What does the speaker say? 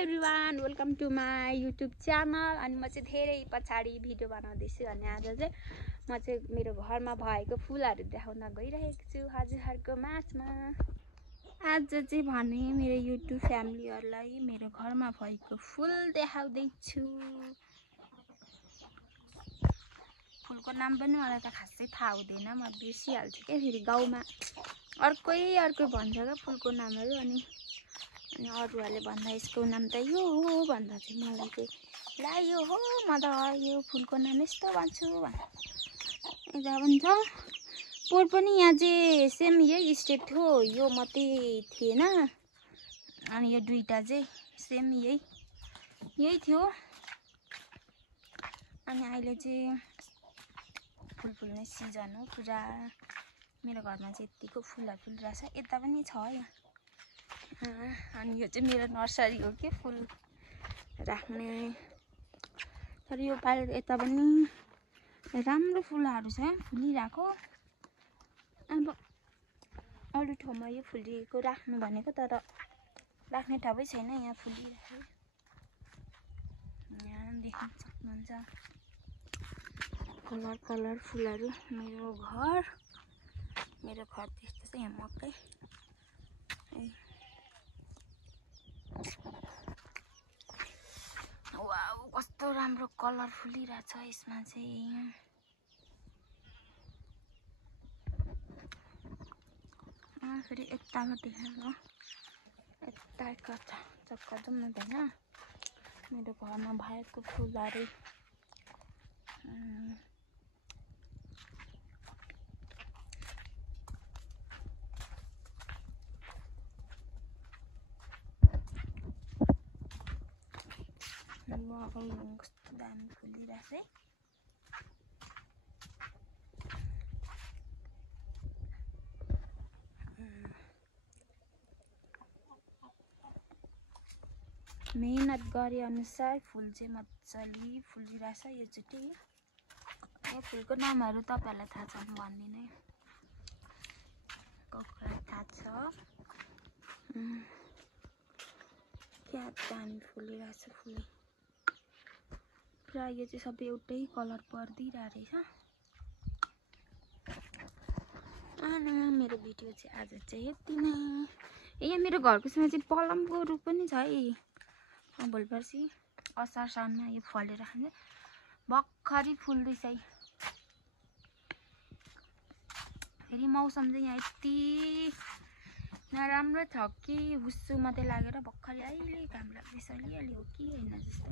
Everyone, welcome to my YouTube channel. अनि म चाहिँ धेरै पछाडि भिडियो बनाउँदैछु। अनि आज चाहिँ म चाहिँ मेरो घरमा भएको फुलहरू देखाउन गइरहेको छु हजुरहरूको माझमा। आज चाहिँ भने मेरो युट्युब फ्यामिलीहरूलाई मेरो घरमा भएको फुल देखाउँदैछु। फुलको नाम पनि मलाई त खासै थाहा हुँदैन, म बिर्सिहाल्छु क्या। फेरि गाउँमा अर्कै भन्छ क्या फुलको नामहरू। अनि अरूहरूले भन्दा यसको नाम त यो हो भन्दा चाहिँ मलाई चाहिँ ला यो हो, म त यो फुलको नाम यस्तो भन्छु यता भन्छ। पोहोर पनि यहाँ चाहिँ सेम यही स्टेप थियो, यो मात्रै थिएन। अनि यो दुईटा चाहिँ सेम यही थियो। अनि अहिले चाहिँ फुल फुल्ने सिजन हो पुरा। मेरो घरमा चाहिँ यतिको फुलहरू फुलिरहेछ। यता पनि छ यहाँ। अनि यो चाहिँ मेरो नर्सरी हो कि फुल राख्ने। तर यो पालि यता पनि राम्रो फुलहरू छ फुलिरहेको। अब अरू ठाउँमा यो फुलिएको राख्नु भनेको, तर राख्ने ठाउँै छैन। यहाँ फुलिरहेको यहाँ देख्न सक्नुहुन्छ। कलर फुलहरू। मेरो घर त्यस्तो चाहिँ यहाँ मकै। वाउ, कस्तो राम्रो कलर फुलिरहेछ यसमा चाहिँ। फेरि यताबाट हेर्नु, यता चक्का जाउँ न त होइन। मेरो घरमा भएको फुलहरू कस्तो दामी फुलिरहेछ है। मेहनत गरे अनुसार फुल चाहिँ मजाले फुलिरहेछ यो चोटि। यो फुलको नामहरू तपाईँहरूलाई थाहा छ भने भन्दिनँ, कसलाई थाहा छ। क्या दामी फुलिरहेछ फुल पुरा। यो चाहिँ सबै एउटै कलर परिदिरहेको रहेछ। अनि मेरो भिडियो चाहिँ आज चाहिँ यति नै। यहाँ मेरो घरको छेउमा चाहिँ पलमको रुख पनि छ है। भोलि पर्सि असार साउनमा यो फलेर खान्छ। भर्खरै फुल्दैछ है। फेरि मौसम चाहिँ यहाँ यति नराम्रो छ कि हुस्सु मात्रै लागेर भर्खरै अहिले घाम लाग्दैछ। अलिअलि हो कि होइन जस्तो।